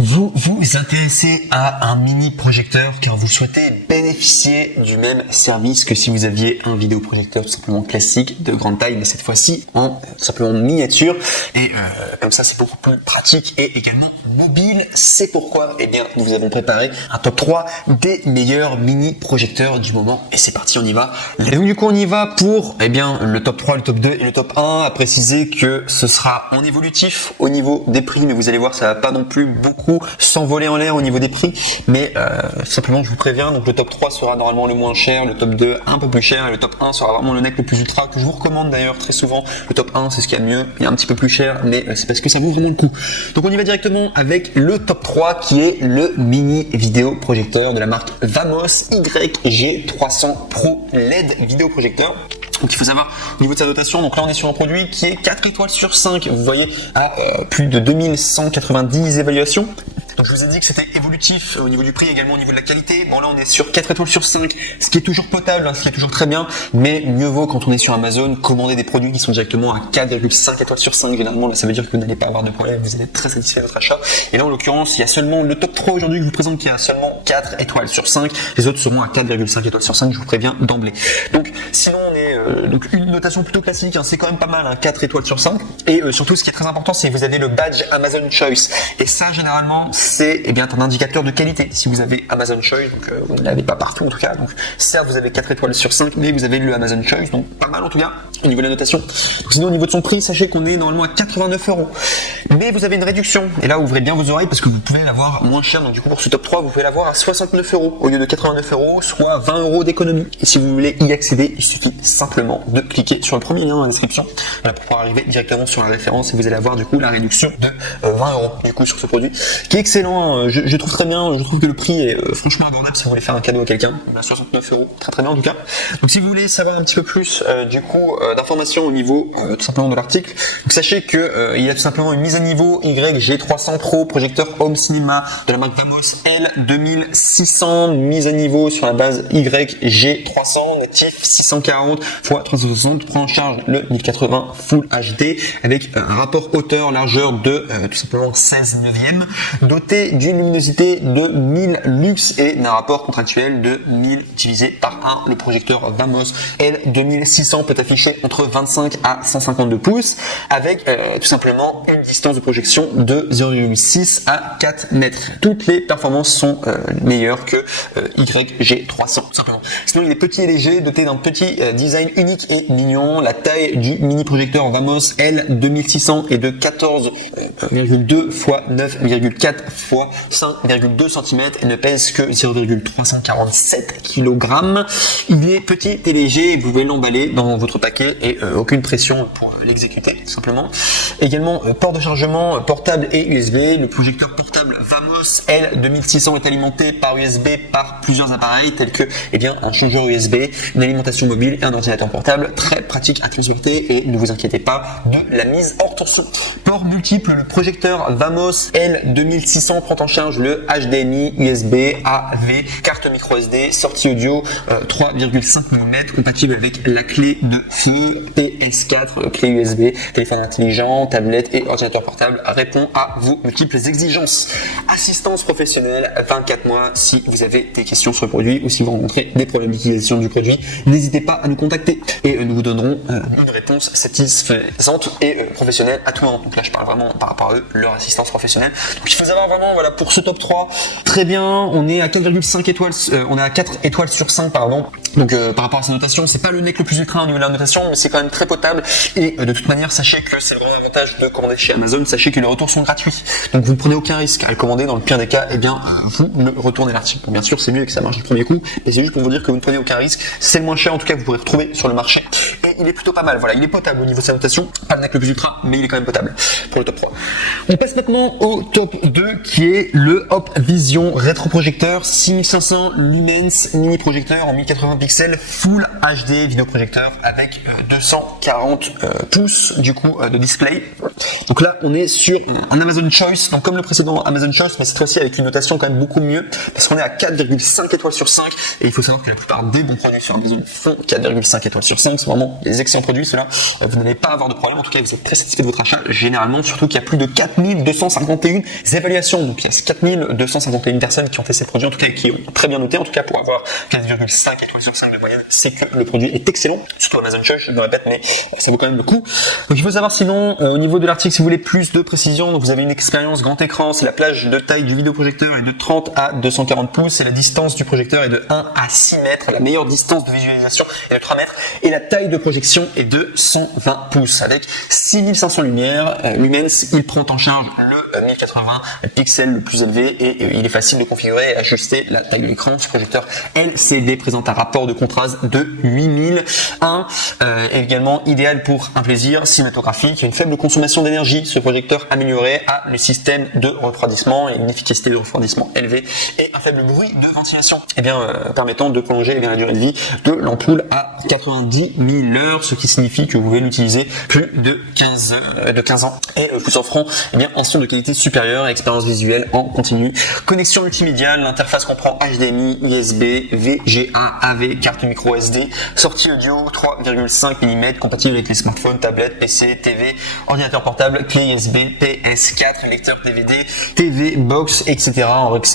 Vous vous intéressez à un mini projecteur car vous souhaitez bénéficier du même service que si vous aviez un vidéoprojecteur tout simplement classique de grande taille, mais cette fois-ci en simplement miniature, et comme ça c'est beaucoup plus pratique et également mobile. C'est pourquoi nous vous avons préparé un top 3 des meilleurs mini projecteurs du moment, et c'est parti, on y va. Et donc du coup on y va pour le top 3, le top 2 et le top 1. À préciser que ce sera en évolutif au niveau des prix, mais vous allez voir, ça va pas non plus beaucoup s'envoler en l'air au niveau des prix, mais simplement je vous préviens, donc le top 3 sera normalement le moins cher, le top 2 un peu plus cher, et le top 1 sera vraiment le neck le plus ultra, que je vous recommande d'ailleurs très souvent. Le top 1 c'est ce qu'il y a de mieux, il est un petit peu plus cher, mais c'est parce que ça vaut vraiment le coup. Donc on y va directement avec le top 3 qui est le mini vidéo projecteur de la marque Vamos YG300 Pro LED vidéo projecteur. Donc il faut savoir au niveau de sa dotation, donc là on est sur un produit qui est 4 étoiles sur 5, vous voyez, à plus de 2190 évaluations. Donc je vous ai dit que c'était évolutif au niveau du prix, également au niveau de la qualité. Bon là on est sur 4 étoiles sur 5, ce qui est toujours potable, ce qui est toujours très bien, mais mieux vaut quand on est sur Amazon commander des produits qui sont directement à 4,5 étoiles sur 5. Généralement là ça veut dire que vous n'allez pas avoir de problème, vous allez être très satisfait de votre achat. Et là en l'occurrence il y a seulement le top 3 aujourd'hui que je vous présente qui a seulement 4 étoiles sur 5, les autres seront à 4,5 étoiles sur 5, je vous préviens d'emblée. Donc sinon on est donc une notation plutôt classique, c'est quand même pas mal, 4 étoiles sur 5, et surtout ce qui est très important c'est que vous avez le badge Amazon Choice, et ça généralement c'est un indicateur de qualité. Si vous avez Amazon Choice, donc vous ne l'avez pas partout en tout cas, donc certes vous avez 4 étoiles sur 5, mais vous avez le Amazon Choice, donc pas mal en tout cas au niveau de la notation. Donc, sinon au niveau de son prix, sachez qu'on est normalement à 89 €, mais vous avez une réduction, et là ouvrez bien vos oreilles parce que vous pouvez l'avoir moins cher. Donc du coup pour ce top 3 vous pouvez l'avoir à 69 € au lieu de 89 €, soit 20 € d'économie. Et si vous voulez y accéder, il suffit simplement de cliquer sur le premier lien dans la description pour pouvoir arriver directement sur la référence, et vous allez avoir du coup la réduction de 20 € du coup sur ce produit qui est excellent. Je trouve très bien, je trouve que le prix est franchement abordable si vous voulez faire un cadeau à quelqu'un. 69 €, très bien en tout cas. Donc si vous voulez savoir un petit peu plus d'informations au niveau tout simplement de l'article, sachez que il y a tout simplement une mise à niveau YG300 Pro projecteur Home Cinema de la marque Vamos L2600, mise à niveau sur la base YG300 natif 640 x 360, prend en charge le 1080 Full HD avec un rapport hauteur largeur de tout simplement 16 neuvième, doté d'une luminosité de 1000 lux et d'un rapport contractuel de 1000 divisé par 1. Le projecteur Vamos L2600 peut afficher entre 25 à 152 pouces avec tout simplement une distance de projection de 0,6 à 4 mètres. Toutes les performances sont meilleures que YG300 tout simplement. Sinon il est petit et léger, doté d'un petit design unique et mignon. La taille du mini projecteur Vamos L2600 est de 14,2 x 9,4 x 5,2 cm et ne pèse que 0,347 kg. Il est petit et léger, vous pouvez l'emballer dans votre paquet et aucune pression pour l'exécuter tout simplement. Également port de chargement portable et USB. Le projecteur portable Vamos L2600 est alimenté par USB par plusieurs appareils tels que un changeur USB, une alimentation mobile et un ordinateur portable. Très pratique à transporter, et ne vous inquiétez pas de la mise hors tension. Port multiple, le projecteur Vamos L2600 prend en charge le HDMI, USB, AV, carte micro SD, sortie audio 3,5 mm, compatible avec la clé de feu, PS4, clé USB, téléphone intelligent, tablette et ordinateur portable, répond à vos multiples exigences. Assistance professionnelle 24 mois si vous avez des questions sur le produit ou si vous rencontrez des problèmes d'utilisation du produit, n'hésitez pas à nous contacter et nous vous donnerons une réponse satisfaisante et professionnelle à tout moment. Donc là je parle vraiment par rapport à eux, leur assistance professionnelle. Donc il faut savoir vraiment, voilà, pour ce top 3, très bien, on est à 4,5 étoiles, on est à 4 étoiles sur 5 pardon. Donc par rapport à sa notation, c'est pas le neck le plus ultra au niveau de la notation, mais c'est quand même très potable, et de toute manière sachez que c'est vraiment l'avantage de commander chez Amazon, sachez que les retours sont gratuits, donc vous ne prenez aucun risque à le commander. Dans le pire des cas, vous le retournez l'article. Bien sûr c'est mieux que ça marche du premier coup, et c'est juste pour vous dire que vous ne prenez aucun risque, c'est le moins cher en tout cas que vous pourrez retrouver sur le marché, et il est plutôt pas mal. Voilà, il est potable au niveau de sa notation, pas le neck le plus ultra, mais il est quand même potable pour le top 3. On passe maintenant au top 2 qui est le Hop Vision rétroprojecteur 6500 lumens mini projecteur en 1080 pixels mégapixels Full HD vidéoprojecteur avec 240 pouces du coup de display. Donc là on est sur un Amazon Choice, donc comme le précédent Amazon Choice, mais cette fois-ci avec une notation quand même beaucoup mieux, parce qu'on est à 4,5 étoiles sur 5, et il faut savoir que la plupart des bons produits sur Amazon font 4,5 étoiles sur 5, c'est vraiment des excellents produits, ceux-là, vous n'allez pas avoir de problème, en tout cas vous êtes très satisfait de votre achat généralement, surtout qu'il y a plus de 4251 évaluations, donc il y a 4251 personnes qui ont testé ce produit, en tout cas qui ont très bien noté, en tout cas pour avoir 4,5 étoiles sur 5 de moyenne, c'est que le produit est excellent, surtout Amazon Choice, je me répète, mais ça vaut quand même le coup. Donc il faut savoir sinon, au niveau de l'article, si vous voulez plus de précision, donc vous avez une expérience grand écran, c'est la plage de taille du vidéoprojecteur est de 30 à 240 pouces, et la distance du projecteur est de 1 à 6 mètres, la meilleure distance de visualisation est de 3 mètres, et la taille de projection est de 120 pouces, avec 6500 lumens, il prend en charge le 1080 pixels le plus élevé, et il est facile de configurer et ajuster la taille de l'écran. Ce projecteur LCD présente un rapport de contraste de 8001, également idéal pour un plaisir cinématographique, une faible consommation d'énergie. Ce projecteur amélioré a le système de refroidissement et une efficacité de refroidissement élevée et un faible bruit de ventilation, permettant de prolonger la durée de vie de l'ampoule à 90 000 heures, ce qui signifie que vous pouvez l'utiliser plus de 15 ans et vous offrant un son de qualité supérieure et expérience visuelle en continu. Connexion multimédia, l'interface comprend HDMI, USB, VGA, AV, carte micro SD, sortie audio 3,5 mm compatible avec les smartphones, tablettes, PC, TV, ordinateur portable, clé USB, PS4, lecteur DVD, TV, box, etc.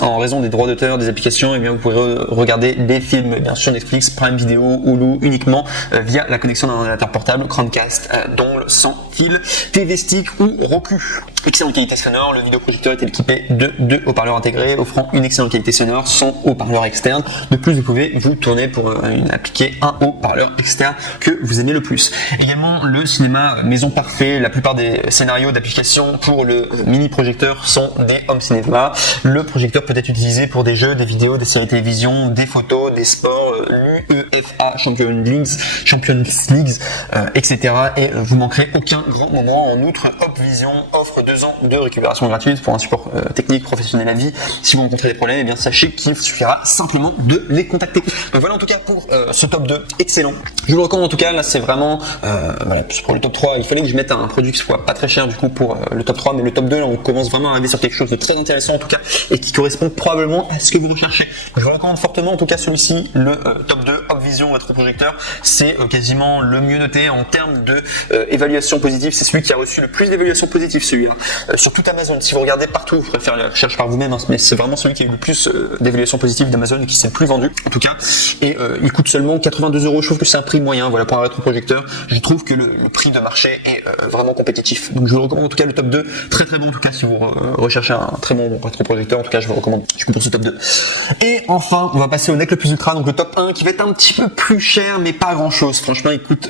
En raison des droits d'auteur des applications, vous pourrez regarder des films, bien sûr Netflix, Prime Video, Hulu uniquement via la connexion d'un ordinateur portable, Chromecast, dongle sans fil, TV stick ou Roku. Excellente qualité sonore, le vidéoprojecteur est équipé de 2 haut-parleurs intégrés offrant une excellente qualité sonore sans haut-parleur externe. De plus, vous pouvez vous tourner pour appliquer un haut-parleur externe que vous aimez le plus. Également, le cinéma maison parfait, la plupart des scénarios d'application pour le mini projecteur sont des home cinéma. Le projecteur peut être utilisé pour des jeux, des vidéos, des séries télévision, des photos, des sports, l'UEFA Champions League, etc. Et vous manquerez aucun grand moment. En outre, Opvision offre 2 ans de récupération gratuite pour un support technique professionnel à vie. Si vous rencontrez des problèmes, sachez qu'il suffira simplement de les contacter. Donc voilà en tout cas pour ce top 2, excellent. Je vous le recommande en tout cas, là c'est vraiment, pour le top 3, il fallait que je mette un produit qui soit pas très cher du coup pour le top 3, mais le top 2 là on commence vraiment à arriver sur quelque chose de très intéressant en tout cas, et qui correspond probablement à ce que vous recherchez. Donc, je vous recommande fortement en tout cas celui-ci, le top 2, Opvision rétroprojecteur, c'est quasiment le mieux noté en termes de évaluation positive, c'est celui qui a reçu le plus d'évaluations positives celui-là, sur tout Amazon. Si vous regardez partout, vous pourrez faire la recherche par vous-même, mais c'est vraiment celui qui a eu le plus d'évaluations positives d'Amazon et qui s'est le plus vendu en tout cas, et il coûte seulement 82 €. Je trouve que c'est un prix moyen, voilà, pour un rétroprojecteur. Je trouve que le prix de marché est vraiment compétitif, donc je vous recommande en tout cas le top 2, très très bon en tout cas si vous recherchez un très bon rétroprojecteur, en tout cas je vous recommande du coup pour ce top 2. Et enfin on va passer au NEC le plus ultra, donc le top 1 qui va être un petit peu plus cher mais pas grand chose, franchement il coûte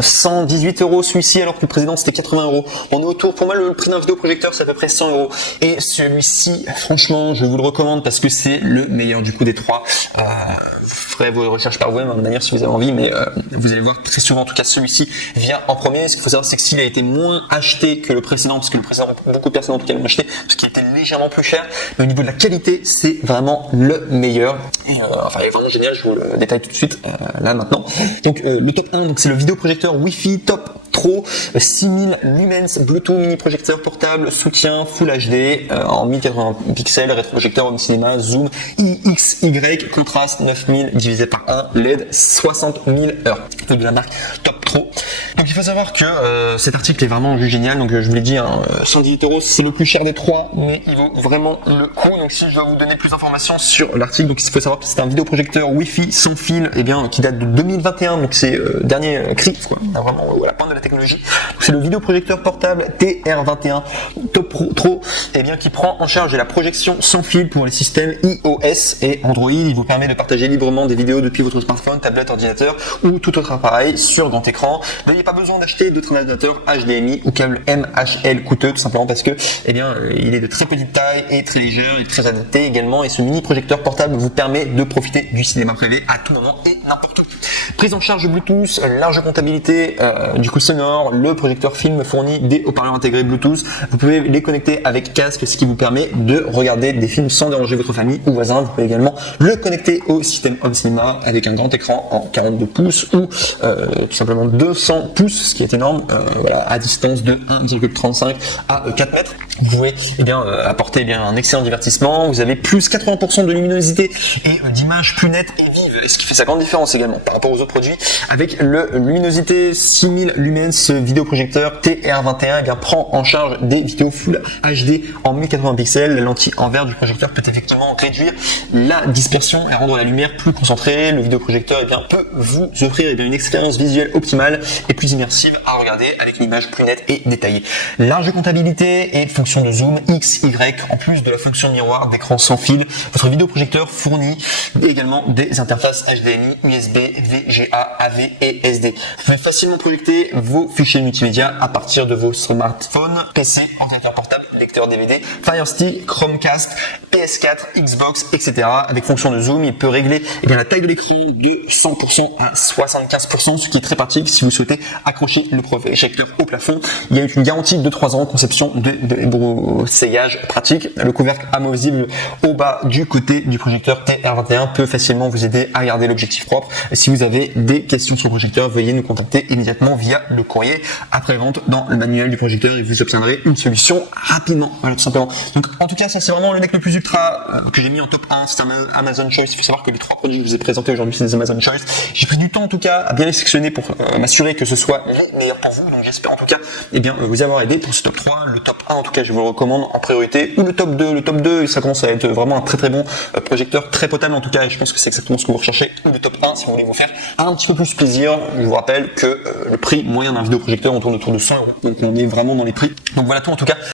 118 € celui-ci, alors que le précédent c'était 80 €. On est autour, pour moi le prix d'un vidéoprojecteur c'est à peu près 100 €, et celui-ci franchement je vous le recommande parce que c'est le meilleur du coup des trois. Vous ferez vos recherches par vous-même de manière si vous avez envie, mais vous allez voir très souvent en tout cas celui-ci vient en premier. Ce qu'il faut savoir c'est que s'il a été moins acheté que le précédent, parce que le précédent beaucoup de personnes en tout cas l'ont acheté parce qu'il était légèrement plus cher, mais au niveau de la qualité c'est vraiment le meilleur, et il est vraiment génial. Je vous le détaille tout de suite là maintenant. Donc le top 1, donc c'est le vidéoprojecteur Wi-Fi Top Pro 6000 lumens Bluetooth mini projecteur portable, soutien Full HD en 1080 pixels, rétroprojecteur home cinéma, zoom IXY, contraste 9000 divisé par 1, LED 60 000 heures, de la marque Top Pro. Donc il faut savoir que cet article est vraiment génial, donc je vous l'ai dit, 118 € c'est le plus cher des trois, mais il vaut vraiment le coup. Donc si je dois vous donner plus d'informations sur l'article, donc il faut savoir que c'est un vidéoprojecteur Wi-Fi sans fil, qui date de 2021, donc c'est dernier cri, quoi, vraiment à la pointe de la technologie. C'est le vidéoprojecteur portable TR21 Top Pro, qui prend en charge la projection sans fil pour les systèmes iOS et Android. Il vous permet de partager librement des vidéos depuis votre smartphone, tablette, ordinateur ou tout autre appareil sur grand écran écran. Il n'y a pas besoin d'acheter de transformateur HDMI ou câble MHL coûteux, tout simplement parce que, eh bien, il est de très petite taille et très léger et très adapté également. Et ce mini projecteur portable vous permet de profiter du cinéma privé à tout moment et n'importe où. Prise en charge Bluetooth, large comptabilité du coup sonore, le projecteur film fournit des haut-parleurs intégrés Bluetooth. Vous pouvez les connecter avec casque, ce qui vous permet de regarder des films sans déranger votre famille ou voisins. Vous pouvez également le connecter au système Home Cinema avec un grand écran en 42 pouces ou tout simplement 200 pouces, ce qui est énorme, voilà, à distance de 1,35 à 4 mètres. Vous pouvez apporter un excellent divertissement. Vous avez plus 80% de luminosité et d'image plus nette et vive, ce qui fait sa grande différence également par rapport aux autres produits. Avec le luminosité 6000 lumens vidéoprojecteur TR21, prend en charge des vidéos Full HD en 1080 pixels. La lentille en verre du projecteur peut effectivement réduire la dispersion et rendre la lumière plus concentrée. Le vidéoprojecteur peut vous offrir une expérience visuelle optimale et plus immersive à regarder avec une image plus nette et détaillée. Large comptabilité et fonction de zoom X, Y, en plus de la fonction miroir d'écran sans fil. Votre vidéoprojecteur fournit également des interfaces HDMI, USB, VGA, AV et SD. Vous pouvez facilement projeter vos fichiers multimédia à partir de vos smartphones, PC, ordinateur portable, lecteur DVD, Fire Stick, Chromecast, PS4, Xbox, etc. Avec fonction de zoom, il peut régler la taille de l'écran de 100% à 75%, ce qui est très pratique si vous souhaitez accrocher le projecteur au plafond. Il y a une garantie de 3 ans, conception de brossage pratique. Le couvercle amovible au bas du côté du projecteur TR21 peut facilement vous aider à garder l'objectif propre. Si vous avez des questions sur le projecteur, veuillez nous contacter immédiatement via le courrier après-vente dans le manuel du projecteur et vous obtiendrez une solution rapidement. Voilà, tout simplement. Donc, en tout cas, ça c'est vraiment le mec le plus ultra que j'ai mis en top 1, c'est Amazon Choice. Il faut savoir que les 3 produits que je vous ai présentés aujourd'hui, c'est des Amazon Choice. J'ai pris du temps en tout cas à bien les sélectionner pour m'assurer que ce soit les meilleurs pour vous. Donc, j'espère en tout cas vous avoir aidé pour ce top 3. Le top 1, en tout cas, je vous le recommande en priorité. Ou le top 2. Le top 2, ça commence à être vraiment un très très bon projecteur, très potable en tout cas. Et je pense que c'est exactement ce que vous recherchez. Ou le top 1, si vous voulez vous faire un petit peu plus plaisir. Je vous rappelle que le prix moyen d'un vidéoprojecteur tourne autour de 100 €. Donc, on est vraiment dans les prix. Donc, voilà tout en tout cas.